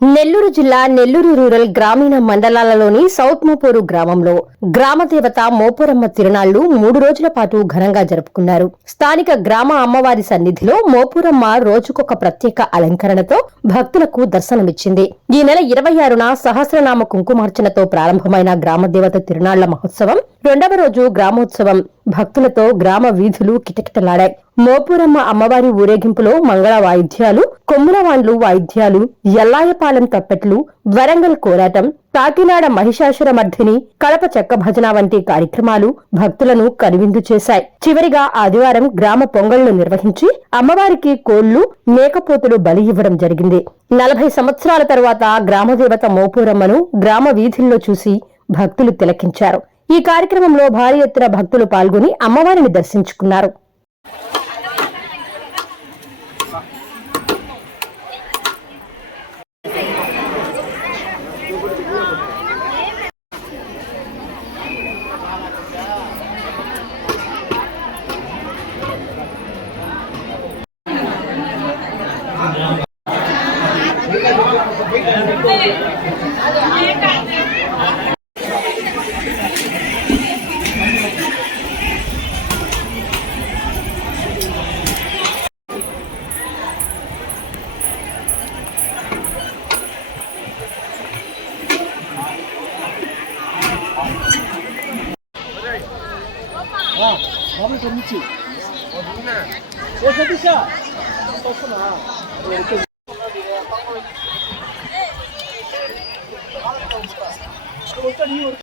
నెల్లూరు జిల్లా నెల్లూరు రూరల్ గ్రామీణ మండలాలలోని సౌత్ మోపూరు గ్రామంలో గ్రామ దేవత మోపురమ్మ తిరునాళ్ళు మూడు రోజుల పాటు ఘనంగా జరుపుకున్నారు. స్థానిక గ్రామ అమ్మవారి సన్నిధిలో మోపురమ్మ రోజుకొక ప్రత్యేక అలంకరణతో భక్తులకు దర్శనమిచ్చింది. ఈ నెల ఇరవై ఆరున సహస్రనామ కుంకుమార్చనతో ప్రారంభమైన గ్రామ దేవత తిరునాళ్ళ మహోత్సవం రెండవ రోజు గ్రామోత్సవం. భక్తులతో గ్రామ వీధులు కిటకిటలాడాయి. మోపురమ్మ అమ్మవారి ఊరేగింపులో మంగళ వాయిద్యాలు కొమ్ములవాండ్లు వాయిద్యాలు ఎల్లాయపాలెం తప్పెట్లు వరంగల్ కోలాటం కాకినాడ మహిషాసురమర్థిని కడప చెక్క భజన వంటి కార్యక్రమాలు భక్తులను కనువిందు చేశాయి. చివరిగా ఆదివారం గ్రామ పొంగళ్ళు నిర్వహించి అమ్మవారికి కోళ్ళు మేకపోతులు బలి ఇవ్వడం జరిగింది. నలభై సంవత్సరాల తరువాత గ్రామదేవత మోపూరమ్మను గ్రామ వీధుల్లో చూసి భక్తులు తిలకించారు. ఈ కార్యక్రమంలో భారీ ఎత్తున భక్తులు పాల్గొని అమ్మవారిని దర్శించుకున్నారు. 마음을 좀 믿지. 어, 서비스야. 썼구나. 이렇게. 어떤 이유